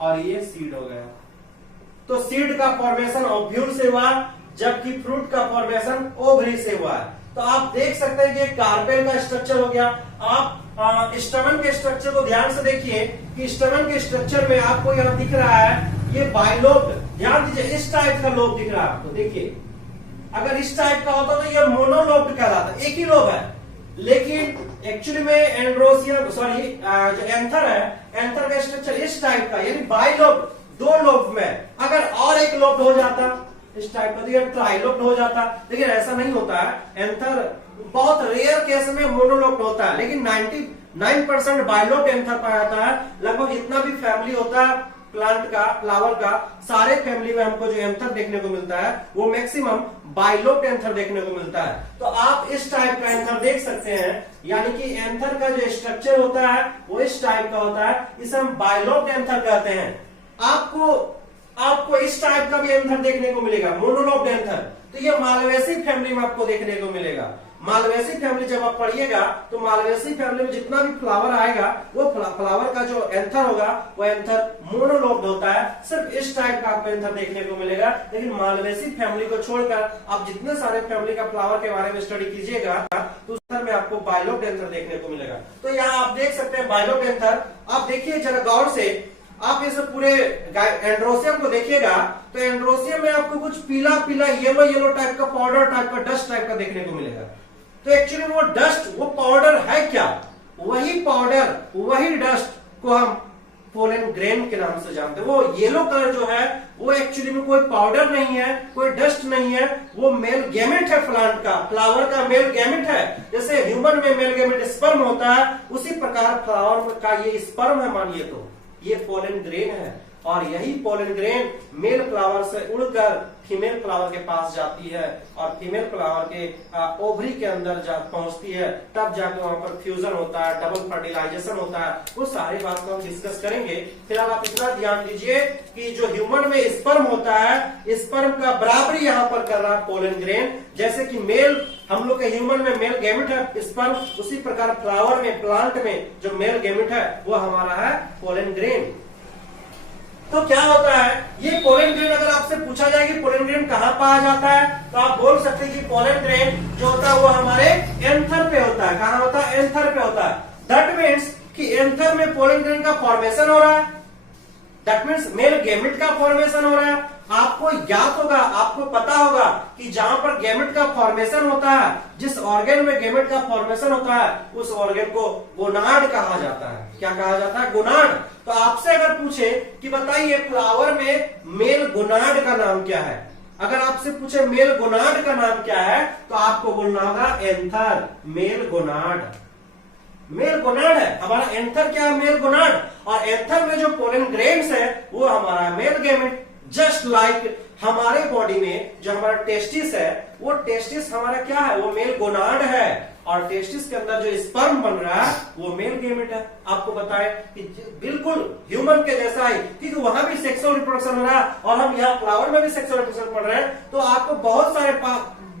और ये सीड हो गया। तो सीड का फॉर्मेशन ओव्यूल से हुआ, जबकि फ्रूट का फॉर्मेशन ओवरी से हुआ है। तो आप देख सकते हैं कि कार्पेल का स्ट्रक्चर हो गया। आप स्टमन के स्ट्रक्चर को ध्यान से देखिए कि स्टमन के स्ट्रक्चर में आपको यहाँ दिख रहा है ये बाइलोब। ध्यान दीजिए, इस टाइप का लोब दिख रहा है आपको। देखिए, अगर इस टाइप का होता तो ये मोनोलोब कहलाता, एक ही लोब है। लेकिन एक्चुअली में एंड्रोसियम, सॉरी, जो एंथर है, एंथर का स्ट्रक्चर इस टाइप का, यानी बाइलोब, 2 लोब में। अगर और एक लोब हो जाता इस टाइप का, तो ये ट्राइलोब हो जाता। लेकिन ऐसा नहीं होता है। एंथर बहुत रेयर केस में मोनोलोब होता है, लेकिन 99% बाइलोब एंथर पाया जाता है। लगभग जितना भी फैमिली होता है प्लांट का, फ्लावर का, सारे फैमिली में हमको जो एंथर देखने को मिलता है, वो मैक्सिमम बाइलोब एंथर देखने को मिलता है। तो आप इस टाइप का एंथर देख सकते हैं, यानी कि एंथर का जो स्ट्रक्चर होता है वो इस टाइप का होता है। इसे हम बाइलोब एंथर कहते हैं। आपको इस टाइप का भी एंथर देखने को मिलेगा, मोनोलोब एंथर। तो ये मालवेसी फैमिली में आपको देखने को मिलेगा। मालवेसी फैमिली जब आप पढ़िएगा, तो मालवेसी फैमिली में जितना भी फ्लावर आएगा, वो फ्लावर का जो एंथर होगा, वो एंथर मोनोलोब होता है। सिर्फ इस टाइप का आपको एंथर देखने को मिलेगा। लेकिन मालवेसी फैमिली को छोड़कर आप जितने सारे फैमिली का फ्लावर के बारे में स्टडी कीजिएगा, तो उस में आपको बाइलोब एंथर देखने को मिलेगा। तो यहाँ आप देख सकते हैं बाइलोब एंथर। आप देखिए जरा गौर से, आप इस पूरे एंड्रोसियम को देखिएगा, तो एंड्रोसियम में आपको कुछ पीला पीला, येलो टाइप का, पाउडर टाइप का, डस्ट टाइप का देखने को मिलेगा। तो एक्चुअली वो डस्ट, वो पाउडर है क्या? वही पाउडर, वही डस्ट को हम पोलन ग्रेन के नाम से जानते हैं। वो येलो कलर जो है, वो एक्चुअली में कोई पाउडर नहीं है, कोई डस्ट नहीं है, वो मेल गैमेट है प्लांट का, फ्लावर का मेल गैमेट है। जैसे ह्यूमन में मेल गैमेट स्पर्म होता है, उसी प्रकार फ्लावर का ये स्पर्म है, मानिए तो ये पोलन ग्रेन है। और यही पोलन ग्रेन मेल फ्लावर से उड़कर फीमेल फ्लावर के पास जाती है और फीमेल फ्लावर के ओवरी के अंदर पहुंचती है। तब जाकर वहां पर फ्यूजन होता है, डबल फर्टिलाइजेशन होता है। वो सारी बात को हम डिस्कस करेंगे। फिलहाल आप इतना ध्यान दीजिए कि जो ह्यूमन में स्पर्म होता है, स्पर्म का बराबरी यहाँ पर कर रहा है पोलन ग्रेन। जैसे कि मेल, हम लोग के ह्यूमन में मेल गैमेट है स्पर्म, उसी प्रकार फ्लावर में, प्लांट में जो मेल गैमेट है, वो हमारा है पोलन ग्रेन। तो क्या होता है, ये पोलन ग्रेन अगर आपसे पूछा जाए कि पोलन ग्रेन कहाँ पाया जाता है, तो आप बोल सकते हैं कि पोलन ग्रेन जो होता है वो हमारे एंथर पे होता है। कहाँ होता है? एंथर पे होता है। दैट मीन्स कि एंथर में पोलन ग्रेन का फॉर्मेशन हो रहा है, दैट मीन्स मेल गैमेट का फॉर्मेशन हो रहा है। आपको याद होगा, आपको पता होगा कि जहां पर गैमेट का फॉर्मेशन होता है, जिस ऑर्गन में गैमेट का फॉर्मेशन होता है, उस ऑर्गन को गोनाड कहा जाता है। क्या कहा जाता है? गोनाड। तो आपसे अगर पूछे कि बताइए फ्लावर में मेल गोनाड का नाम क्या है, अगर आपसे पूछे मेल गोनाड का नाम क्या है, तो आपको बोलना होगा anther, mail gonad. Mail gonad है हमारा एंथर। क्या है? Mail gonad. और एंथर में जो पोलन ग्रेन्स है वो हमारा मेल गैमेट। जस्ट लाइक हमारे बॉडी में जो हमारा टेस्टिस है, वो टेस्टिस हमारा क्या है? वो मेल गोनाड है। और टेस्टिस के अंदर जो स्पर्म बन रहा है वो मेल गैमेट है। आपको बताएं कि बिल्कुल ह्यूमन के जैसा ही, क्योंकि वहां भी सेक्सुअल रिप्रोडक्शन हो रहा है और हम यहाँ फ्लावर में भी सेक्सुअल रिप्रोडक्शन पढ़ रहे हैं, तो आपको बहुत सारे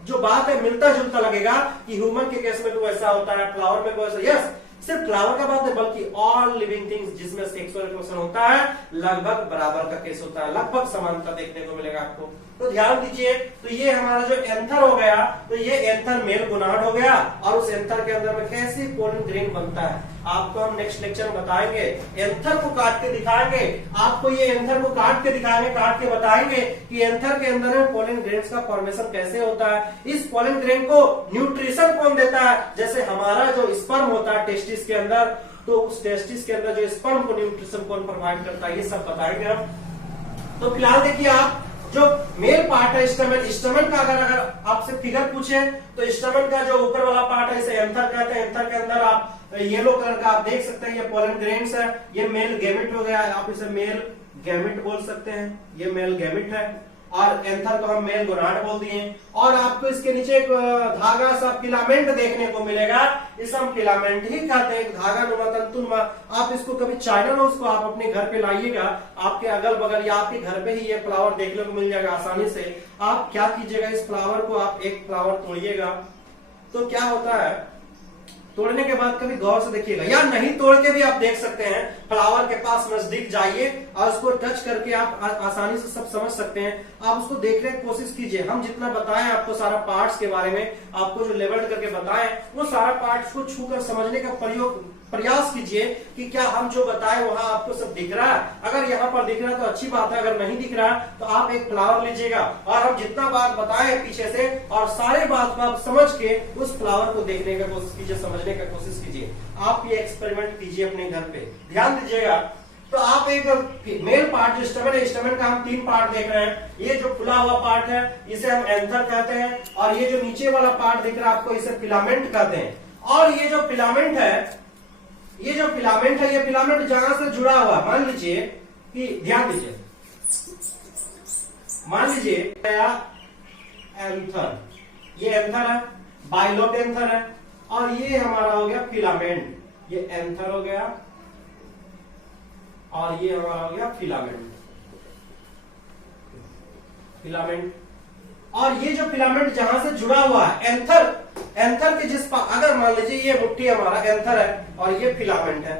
जो बात है मिलता जुलता लगेगा कि ह्यूमन के केस में तो वैसा होता है, फ्लावर में वैसा। यस, सिर्फ फ्लावर का बात है, बल्कि ऑल लिविंग थिंग्स जिसमें सेक्सुअल रिप्रोडक्शन होता है लगभग बराबर का केस होता है, लगभग समानता देखने को मिलेगा आपको। तो ध्यान दीजिए, तो ये हमारा जो एंथर हो गया, तो ये एंथर मेल गोनाड हो गया। और उस एंथर के अंदर में कैसे पोलन ग्रेन बनता है आपको हम नेक्स्ट लेक्चर में बताएंगे। एंथर को काट के दिखाएंगे आपको, ये एंथर को काट के दिखाएंगे, काट के बताएंगे कि एंथर के अंदर में पोलन ग्रेन्स का फॉर्मेशन कैसे होता है। इस पोलन ग्रेन को न्यूट्रिशन कौन देता है? जैसे हमारा जो स्पर्म होता है टेस्टिस के अंदर, तो उस टेस्टिस के अंदर जो स्पर्म को न्यूट्रिशन कौन प्रोवाइड करता है, ये सब बताएंगे हम। तो फिलहाल देखिए, आप जो मेल पार्ट है स्टमन, स्टमन का अगर आपसे फिगर पूछे तो स्टमन का जो ऊपर वाला पार्ट है इसे एंथर कहते हैं। एंथर के अंदर आप येलो कलर का आप देख सकते हैं, ये पोलन ग्रेन्स है, ये मेल गैमेट हो गया, आप इसे मेल गैमेट बोल सकते हैं, ये मेल गैमेट है। और एंथर को हम मेल गोनाड बोल दिए। और आपको इसके नीचे एक धागा सा फिलामेंट देखने को मिलेगा, इसे हम फिलामेंट ही कहते हैं, धागा नुमा तंतुनुमा। आप इसको कभी चाइना में उसको आप अपने घर पे लाइएगा, आपके अगल बगल या आपके घर पे ही ये फ्लावर देखने को मिल जाएगा आसानी से। आप क्या कीजिएगा, इस फ्लावर को आप एक फ्लावर तोड़िएगा, तो क्या होता है, तोड़ने के बाद कभी गौर से देखिएगा, या नहीं तोड़ के भी आप देख सकते हैं। फ्लावर के पास नजदीक जाइए और उसको टच करके आप आसानी से सब समझ सकते हैं। आप उसको देखने की कोशिश कीजिए। हम जितना बताएं आपको सारा पार्ट्स के बारे में, आपको जो लेबल करके बताएं, वो सारा पार्ट्स को छूकर समझने का प्रयास कीजिए कि क्या हम जो बताएं वहां आपको सब दिख रहा है। अगर यहाँ पर दिख रहा है तो अच्छी बात है, अगर नहीं दिख रहा है तो आप एक फ्लावर लीजिएगा और हम जितना बात बताएं पीछे से और सारे बात को आप समझ के उस फ्लावर को देखने का कोशिश कीजिए, समझने का कोशिश कीजिए। आप ये एक्सपेरिमेंट कीजिए अपने घर पे, ध्यान दीजिएगा। तो आप एक मेल पार्ट जो स्टमन है, स्टमन का हम 3 पार्ट देख रहे हैं। ये जो खुला हुआ पार्ट है इसे हम एंथर कहते हैं, और ये जो नीचे वाला पार्ट दिख रहा है आपको, इसे फिलामेंट कहते हैं। और ये जो फिलामेंट है, ये फिलामेंट जहां से जुड़ा हुआ, मान लीजिए कि, ध्यान दीजिए, मान लीजिए एंथर, ये एंथर है, बाइलोब एंथर है, और ये हमारा हो गया फिलामेंट। ये एंथर हो गया और ये हमारा हो गया फिलामेंट। और ये जो फिलामेंट जहां से जुड़ा हुआ है, एंथर के अगर मान लीजिए ये मुट्ठी हमारा एंथर है और ये फिलामेंट है,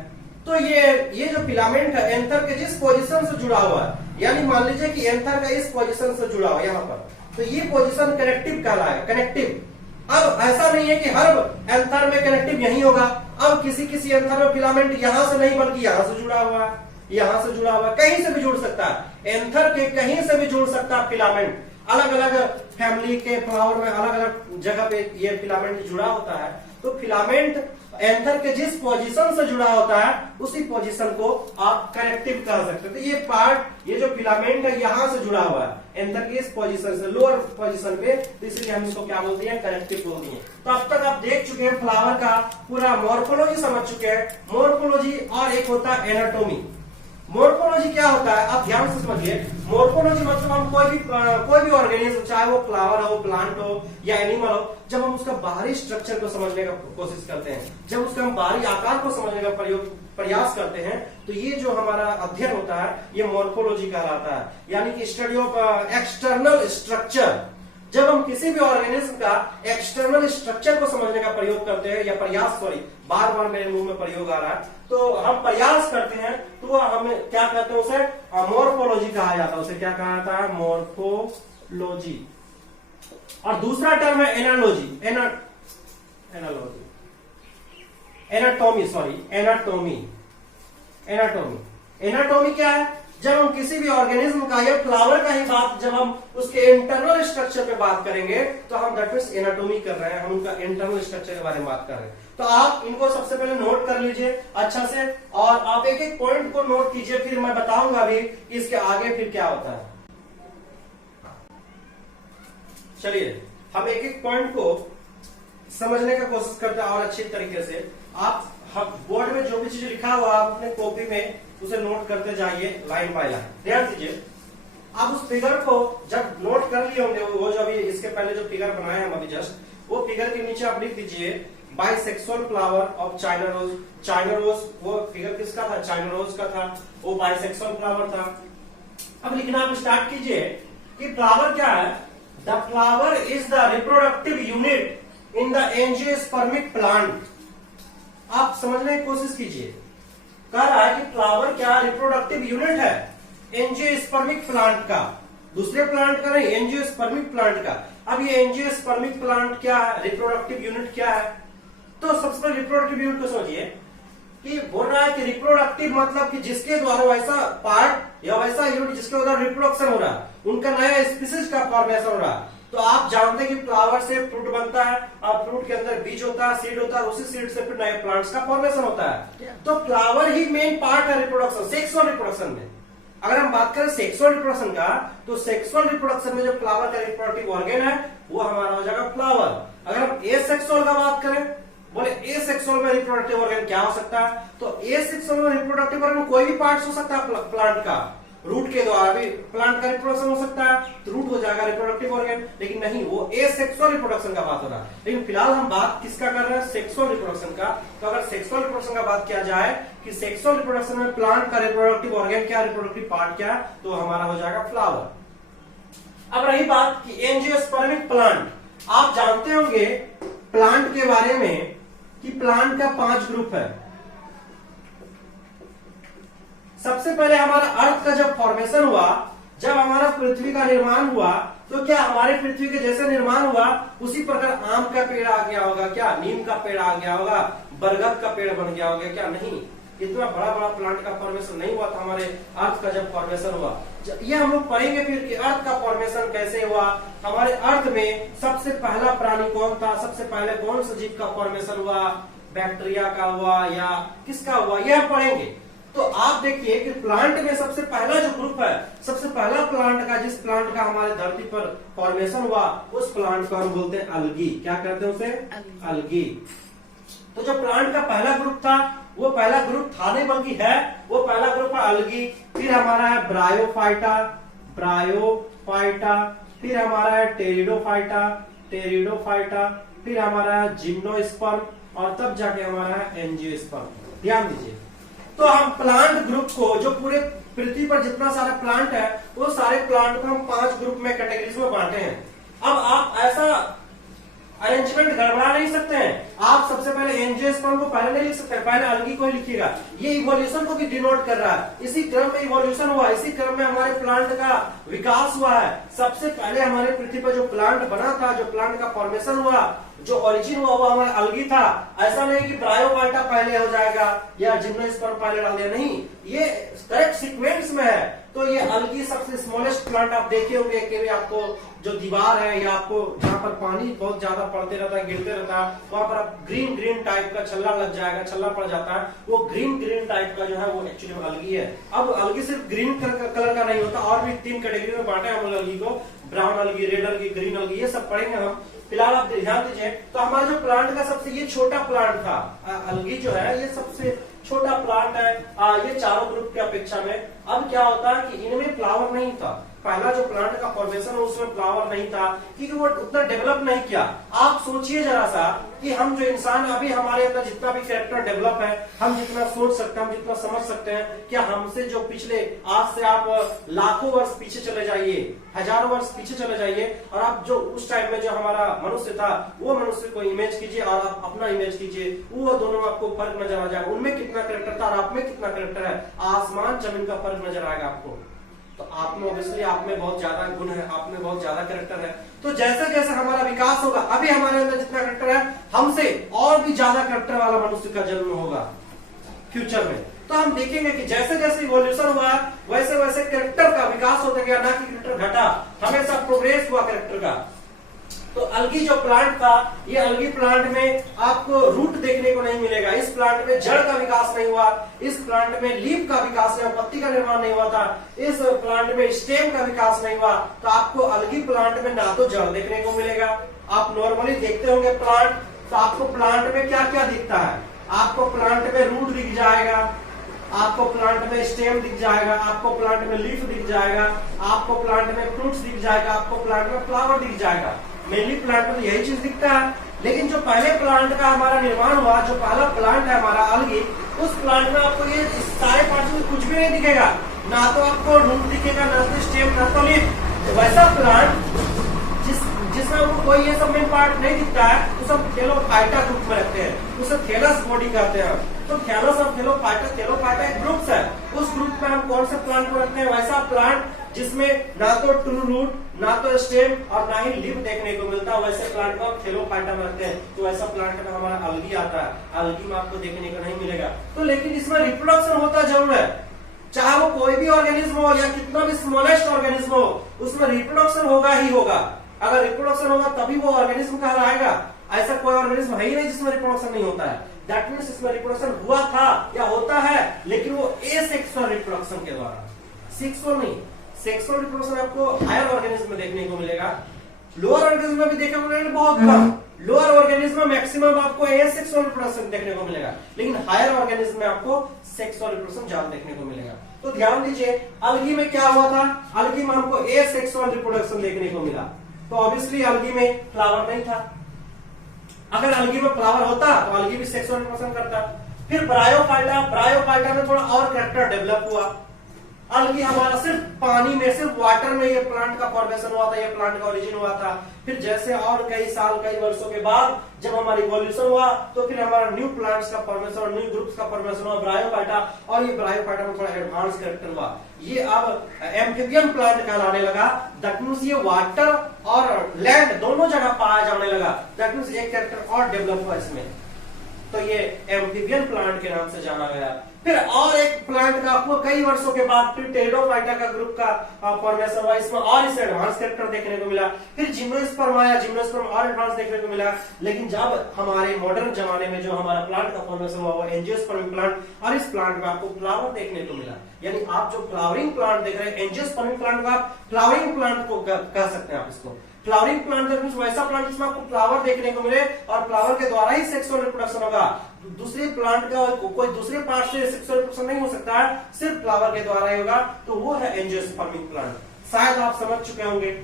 तो ये जो फिलामेंट है एंथर के जिस पोजीशन से जुड़ा हुआ है, यानी मान लीजिए कि एंथर का इस पोजीशन से जुड़ा हुआ है यहाँ पर, तो ये पोजीशन कनेक्टिव कहलाएगा, कनेक्टिव। अब ऐसा नहीं है कि हर एंथर में कनेक्टिव यही होगा। अब किसी एंथर में फिलामेंट यहां से नहीं बल्कि यहां से जुड़ा हुआ है, यहां से जुड़ा हुआ है, कहीं से भी जुड़ सकता है। एंथर के कहीं से भी जुड़ सकता है फिलामेंट। अलग अलग फैमिली के फ्लावर में अलग अलग जगह पे ये फिलामेंट जुड़ा होता है। तो फिलामेंट एंथर के जिस पोजीशन से जुड़ा होता है उसी पोजीशन को आप कनेक्टिव कह सकते हैं। तो ये पार्ट, ये जो फिलामेंट है यहां से जुड़ा हुआ है एंथर के इस पोजीशन से, लोअर पोजीशन पे, तो इसलिए हम इसको क्या बोलते हैं, कनेक्टिव बोलते हैं। तो अब तक आप देख चुके हैं फ्लावर का पूरा मॉर्फोलॉजी समझ चुके हैं, मॉर्फोलॉजी। और एक होता है एनाटॉमी। मोर्फोलॉजी क्या होता है आप ध्यान से समझिए। मोर्फोलॉजी मतलब हम कोई भी ऑर्गेनिज्म, चाहे वो फ्लावर हो, प्लांट हो या एनिमल हो, जब हम उसका बाहरी स्ट्रक्चर को समझने का कोशिश करते हैं, जब उसका हम बाहरी आकार को समझने का प्रयास करते हैं, तो ये जो हमारा अध्ययन होता है ये मोर्फोलॉजी कहलाता है, यानी कि स्टडी ऑफ एक्सटर्नल स्ट्रक्चर। जब हम किसी भी ऑर्गेनिज्म का एक्सटर्नल स्ट्रक्चर को समझने का प्रयोग करते हैं या प्रयास, सॉरी बार बार मेरे मुंह में प्रयोग आ रहा है, तो हम प्रयास करते हैं तो हम क्या कहते हैं, उसे मॉर्फोलॉजी कहा जाता है। उसे क्या कहा जाता है, मॉर्फोलॉजी। और दूसरा टर्म है analogy, analogy, anatomy, sorry anatomy. Anatomy क्या है, जब हम किसी भी ऑर्गेनिज्म का या फ्लावर का ही बात, जब हम उसके इंटरनल स्ट्रक्चर पे बात करेंगे तो हम दैट मींस एनाटॉमी कर रहे हैं, हम उनका इंटरनल स्ट्रक्चर के बारे में बात कर रहे हैं। तो आप इनको सबसे पहले नोट कर लीजिए अच्छा से, और आप एक एक पॉइंट को नोट कीजिए, फिर मैं बताऊंगा भी कि इसके आगे फिर क्या होता है। चलिए हम एक एक पॉइंट को समझने का कोशिश करते हैं और अच्छी तरीके से। आप बोर्ड में जो भी चीज लिखा हुआ आप अपने कॉपी में उसे नोट करते जाइए लाइन बाय लाइन। ध्यान दीजिए, आप उस फिगर को जब नोट कर लिए होंगे, वो जो अभी इसके पहले जो फिगर बनाए हम अभी जस्ट, वो फिगर के नीचे आप लिख दीजिए bisexual flower of China rose. China rose वो फिगर किसका था, चाइना रोज का था, वो बाइसेक्सुअल फ्लावर था। अब लिखना आप स्टार्ट कीजिए कि फ्लावर क्या है, the flower is the reproductive unit in the angiospermic plant. आप समझने की कोशिश कीजिए, कह रहा है कि फ्लावर क्या रिप्रोडक्टिव यूनिट है एंजियोस्पर्मिक प्लांट का, दूसरे प्लांट का नहीं, एंजियोस्पर्मिक प्लांट का। अब ये एंजियोस्पर्मिक प्लांट क्या है, रिप्रोडक्टिव यूनिट क्या है, तो सबसे पहले रिप्रोडक्टिव यूनिट को समझिए कि बोल रहा है कि रिप्रोडक्टिव मतलब कि जिसके द्वारा वैसा पार्ट या वैसा यूनिट जिसके द्वारा रिप्रोडक्शन हो रहा है, उनका नया स्पीसीज का फॉर्मेशन हो रहा है। तो आप जानते हैं कि फ्लावर से फ्रूट बनता है और फ्रूट के अंदर बीज होता है, सीड होता है, उसी सीड से फिर नए प्लांट्स का फॉर्मेशन होता है। तो फ्लावर ही मेन पार्ट है रिप्रोडक्शन, सेक्सुअल रिप्रोडक्शन में। अगर हम बात करें सेक्सुअल रिप्रोडक्शन का, तो सेक्सुअल रिप्रोडक्शन में जो फ्लावर का रिप्रोडक्टिव ऑर्गेन है वो हमारा हो जाएगा फ्लावर। अगर हम एसेक्सुअल का बात करें, बोले एसेक्सुअल में रिप्रोडक्टिव ऑर्गन क्या हो सकता है, तो एसेक्सुअल में रिप्रोडक्टिव ऑर्गन कोई भी पार्ट हो सकता है प्लांट का। रूट के द्वारा भी प्लांट का रिप्रोडक्शन हो सकता है, तो रूट हो जाएगा रिप्रोडक्टिव ऑर्गन, लेकिन नहीं, वो एसेक्सुअल रिप्रोडक्शन का बात हो रहा है। लेकिन फिलहाल हम बात किसका कर रहे हैं, सेक्सुअल रिप्रोडक्शन का। तो अगर सेक्सुअल रिप्रोडक्शन का बात किया जाए कि सेक्सुअल रिप्रोडक्शन में प्लांट का रिप्रोडक्टिव ऑर्गन क्या, रिप्रोडक्टिव पार्ट क्या, तो हमारा हो जाएगा फ्लावर। अब रही बात कि एंजियोस्पर्मिक प्लांट, आप जानते होंगे प्लांट के बारे में कि प्लांट का 5 ग्रुप है। सबसे पहले हमारा अर्थ का जब फॉर्मेशन हुआ, जब हमारा पृथ्वी का निर्माण हुआ, तो क्या हमारे पृथ्वी के जैसे निर्माण हुआ उसी प्रकार आम का पेड़ आ गया होगा क्या, नीम का पेड़ आ गया होगा, बरगद का पेड़ बन गया होगा क्या, नहीं। इतना बड़ा बड़ा प्लांट का फॉर्मेशन नहीं हुआ था हमारे अर्थ का जब फॉर्मेशन हुआ। ये हम लोग पढ़ेंगे फिर कि अर्थ का फॉर्मेशन कैसे हुआ, हमारे अर्थ में सबसे पहला प्राणी कौन था, सबसे पहले कौन सा जीव का फॉर्मेशन हुआ, बैक्टीरिया का हुआ या किसका हुआ, यह पढ़ेंगे। तो आप देखिए कि प्लांट में सबसे पहला जो ग्रुप है, सबसे पहला प्लांट का, जिस प्लांट का हमारे धरती पर फॉर्मेशन हुआ, उस प्लांट को हम बोलते हैं अलगी। क्या कहते हैं उसे, अलगी। तो जो प्लांट का पहला ग्रुप था, वो पहला ग्रुप था नहीं बल्कि है, वो पहला ग्रुप है अलगी। फिर हमारा है ब्रायोफाइटा, ब्रायोफाइटा, फिर हमारा है टेरिडोफाइटा, टेरिडोफाइटा, फिर हमारा है जिम्नोस्पर्म, और तब जाके हमारा है एंजियोस्पर्म। ध्यान दीजिए, तो हम प्लांट ग्रुप को, जो पूरे पृथ्वी पर जितना सारा प्लांट है, वो सारे प्लांट को हम 5 ग्रुप में, कैटेगरीज में बांटे हैं। अब आप ऐसा अरेंजमेंट गड़बड़ा नहीं सकते हैं। आप सबसे पहले एंजियोस्पर्म को पहले नहीं लिख सकते, पहले अलगी को ही लिखिएगा। ये इवोल्यूशन को भी डिनोट कर रहा है, इसी क्रम में इवोल्यूशन हुआ, इसी क्रम में हमारे प्लांट का विकास हुआ है। सबसे पहले हमारे पृथ्वी पर जो प्लांट बना था, जो प्लांट का फॉर्मेशन हुआ, जो ओरिजिन हुआ, वो हमारा अलगी था। ऐसा नहीं कि ब्रायोफाइटा पहले हो जाएगा या जिम्नोस्पर्म पहले डाल दिया, नहीं, ये करेक्ट सीक्वेंस में है। तो ये अलगी सबसे स्मॉलेस्ट प्लांट आप देखे होंगे कि आपको जो दीवार है या आपको जहां पर पानी बहुत ज्यादा पड़ते रहता है, गिरते रहता है, वहां पर आप ग्रीन ग्रीन टाइप का छल्ला लग जाएगा, छल्ला पड़ जाता है, वो ग्रीन ग्रीन टाइप का जो है वो एक्चुअली में अलगी है। अब अलगी सिर्फ ग्रीन कलर का नहीं होता, और भी 3 कैटेगरी में बांटे हम अलगी को, ब्राउन अलगी, रेड अलगी, ग्रीन अलगी, ये सब पढ़ेंगे हम। फिलहाल आप ध्यान दीजिए, तो हमारा जो प्लांट का सबसे ये छोटा प्लांट था, अलगी जो है ये सबसे छोटा प्लांट है ये चारों ग्रुप की अपेक्षा में। अब क्या होता है कि इनमें फ्लावर नहीं था, पहला जो प्लांट का फॉर्मेशन है उसमें फ्लावर नहीं था, क्योंकि वो उतना डेवलप नहीं किया। आप सोचिए जरा सा कि हम जो इंसान अभी हमारे अंदर जितना भी कैरेक्टर डेवलप है, हम जितना सोच सकते हैं, हम जितना समझ सकते हैं, क्या हमसे जो पिछले, आज से आप लाखों वर्ष पीछे चले जाइए, हजारों वर्ष पीछे चले जाइए, और आप जो उस टाइम में जो हमारा मनुष्य था वो मनुष्य को इमेज कीजिए और आप अपना इमेज कीजिए, वो दोनों में आपको फर्क नजर आ जाएगा। उनमें कितना कैरेक्टर था और आप में कितना कैरेक्टर है, आसमान जमीन का फर्क नजर आएगा आपको। तो आप में ऑब्वियसली आप में बहुत ज्यादा गुण है, आप में बहुत ज्यादा कैरेक्टर है। तो जैसे जैसे हमारा विकास होगा, अभी हमारे अंदर जितना कैरेक्टर है, हमसे और भी ज्यादा कैरेक्टर वाला मनुष्य का जन्म होगा फ्यूचर में। तो हम देखेंगे कि जैसे जैसे इवोल्यूशन हुआ वैसे वैसे कैरेक्टर का विकास होता गया, ना कि कैरेक्टर घटा, हमेशा प्रोग्रेस हुआ कैरेक्टर का। तो अलगी जो प्लांट था, ये अलगी प्लांट में आपको रूट देखने को नहीं मिलेगा, इस प्लांट में जड़ का विकास नहीं हुआ, इस प्लांट में लीफ का विकास नहीं हुआ, पत्ती का निर्माण नहीं हुआ था, इस प्लांट में स्टेम का विकास नहीं हुआ। तो आपको अलगी प्लांट में ना तो जड़ देखने को मिलेगा, आप नॉर्मली देखते होंगे प्लांट, तो आपको प्लांट में क्या क्या दिखता है, आपको प्लांट में रूट दिख जाएगा, आपको प्लांट में स्टेम दिख जाएगा, आपको प्लांट में लीफ दिख जाएगा, आपको प्लांट में फ्रूट्स दिख जाएगा, आपको प्लांट में फ्लावर दिख जाएगा। मेनली प्लांट में तो यही चीज दिखता है। लेकिन जो पहले प्लांट का हमारा निर्माण हुआ, जो पहला प्लांट है हमारा अलगी, उस प्लांट में आपको ये सारे पार्ट्स में कुछ भी नहीं दिखेगा, ना तो आपको रूट दिखेगा, ना तो स्टेम, ना तो लीफ। वैसा प्लांट जिसमें आपको कोई ये सब मेन पार्ट नहीं दिखता है, उसे हम थैलोफाइटा ग्रुप में रखते हैं, उसे थैलस बॉडी कहते हैं। तो थैलस और थैलोफाइटा एक ग्रुप है, उस ग्रुप में हम कौन से प्लांट को रखते हैं, वैसा प्लांट जिसमें ना तो ट्रू रूट, ना तो स्टेम और ना ही लीफ देखने को मिलता, वैसे प्लांट को हम थैलोफाइटा में रखते हैं। तो ऐसा प्लांट में हमारा अलगी आता है, अलगी में आपको देखने को नहीं मिलेगा। तो लेकिन इसमें रिप्रोडक्शन होता जरूर है, चाहे वो कोई भी ऑर्गेनिज्म हो या कितना भी स्मॉलेस्ट ऑर्गेनिज्म हो, उसमें रिप्रोडक्शन होगा ही होगा। अगर रिप्रोडक्शन होगा तभी वो ऑर्गेनिज्म कहलाएगा। ऐसा कोई ऑर्गेनिज्म है ही नहीं जिसमें रिप्रोडक्शन नहीं होता है। दैट मींस इसमें रिप्रोडक्शन हुआ था या होता है, लेकिन वो एसेक्सुअल रिप्रोडक्शन के द्वारा, सेक्सुअल नहीं। सेक्सुअल रिप्रोडक्शन आपको हायर ऑर्गेनिज्म में देखने को मिलेगा, लोअर ऑर्गेनिज्म में भी देखने को मिलेगा बहुत कम। लोअर ऑर्गेनिज्म में मैक्सिमम आपको एसेक्सुअल रिप्रोडक्शन देखने को मिलेगा, लेकिन हायर ऑर्गेनिज्म में आपको सेक्सुअल रिप्रोडक्शन ज्यादा देखने को मिलेगा। तो ध्यान दीजिए, अलगी में क्या हुआ था, अलगी में हमको एसेक्सुअल रिप्रोडक्शन देखने को मिला। तो ऑब्वियसली अलगी में फ्लावर नहीं था। अगर अलगी में फ्लावर होता तो अलगी भी सेक्सुअल रिप्रोडक्शन करता। फिर ब्रायोफाइटा में थोड़ा और कैरेक्टर डेवलप हुआ। अलगी हमारा सिर्फ पानी में, सिर्फ वाटर में ये प्लांट का फॉर्मेशन हुआ था, ये प्लांट का ओरिजिन हुआ था। फिर जैसे और कई साल, कई वर्षों के बाद जब हमारी इवोल्यूशन हुआ, तो फिर हमारा न्यू प्लांट्स का फॉर्मेशन और न्यू ग्रुप्स का फॉर्मेशन हुआ, ब्रायोफाइटा। और ये ब्रायोफाइटा में थोड़ा एडवांस कैरेक्टर हुआ, ये अब एम्फीबियन प्लांट कहलाने लगा। दैट मींस ये वाटर और लैंड दोनों जगह पाया जाने लगा। दैट मींस एक कैरेक्टर और डेवलप हुआ इसमें, तो ये एम्फीबियन प्लांट के नाम से जाना गया। फिर और एक प्लांट का आपको कई वर्षों के बाद फिर टेरिडोफाइटा का ग्रुप का फॉर्मेशन हुआ, इसमें और इसे एडवांस कैरेक्टर देखने को मिला। फिर जिम्नोस्पर्म आया, जिम्नोस्पर्म और एडवांस देखने को मिला। लेकिन जब हमारे मॉडर्न जमाने में जो हमारा प्लांट का फॉर्मेशन हुआ वो एंजियोस्पर्म प्लांट, और इस प्लांट में आपको फ्लावर देखने को मिला। यानी आप जो फ्लावरिंग प्लांट देख रहे हैं, एंजियोस्पर्म प्लांट को आप फ्लावरिंग प्लांट को कह सकते हैं आप इसको। फ्लावरिंग प्लांट वैसा प्लांट जिसमें आपको फ्लावर देखने को मिले और फ्लावर के द्वारा ही सेक्सुअल रिप्रोडक्शन होगा। दूसरे प्लांट का कोई दूसरे पार्ट से सेक्सुअल रिप्रोडक्शन नहीं हो सकता है, सिर्फ फ्लावर के द्वारा ही होगा। तो वो है एंजियोस्पर्मिक प्लांट। शायद आप समझ चुके होंगे।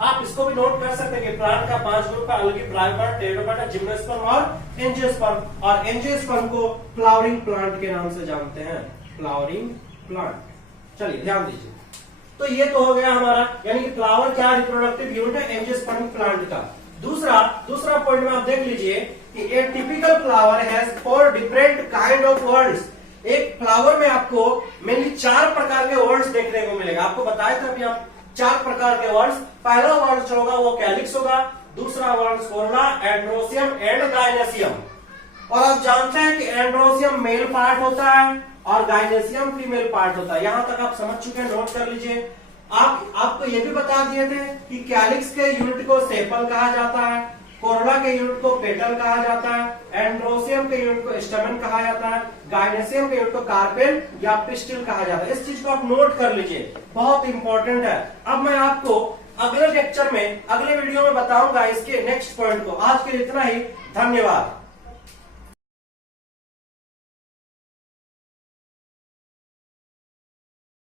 आप इसको भी नोट कर सकते हैं कि प्लांट का 5 ग्रुप का अलगी, ब्रायोफाइटा, टेरिडोफाइटा, जिम्नोस्पर्म और एंजियोस्पर्म। और एंजियोस्पर्म को फ्लावरिंग प्लांट के नाम से जानते हैं, फ्लावरिंग प्लांट। चलिए ध्यान दीजिए। तो ये तो हो गया हमारा, यानी कि फ्लावर क्या रिप्रोडक्टिव यूनिट है एंजियोस्पर्मिक प्लांट का। दूसरा पॉइंट में आप देख लीजिए कि ए typical flower has 4 different kind of words. एक फ्लावर में आपको मेनली 4 प्रकार के वर्ड्स देखने को मिलेगा। आपको बताया था अभी आप 4 प्रकार के वर्ड्स। पहला वर्ड जो होगा वो कैलिक्स होगा, दूसरा वर्ड कोरोला, एंड्रोसियम एंड गाइनेसियम। और आप जानते हैं कि एंड्रोसियम मेल पार्ट होता है और गाइनेसियम फीमेल पार्ट होता है। यहां तक आप समझ चुके हैं, नोट कर लीजिए। आपको ये भी बता दिए थे कि कैलिक्स के यूनिट को सेपल कहा जाता है, कोरोला के यूनिट को पेटल कहा जाता है, एंड्रोसियम के यूनिट को स्टैमेन कहा जाता है, गाइनेसियम के यूनिट को कार्पेल या पिस्टिल कहा जाता है। इस चीज को आप नोट कर लीजिए, बहुत इंपॉर्टेंट है। अब मैं आपको अगले लेक्चर में, अगले वीडियो में बताऊंगा इसके नेक्स्ट पॉइंट को। आज के लिए इतना ही, धन्यवाद।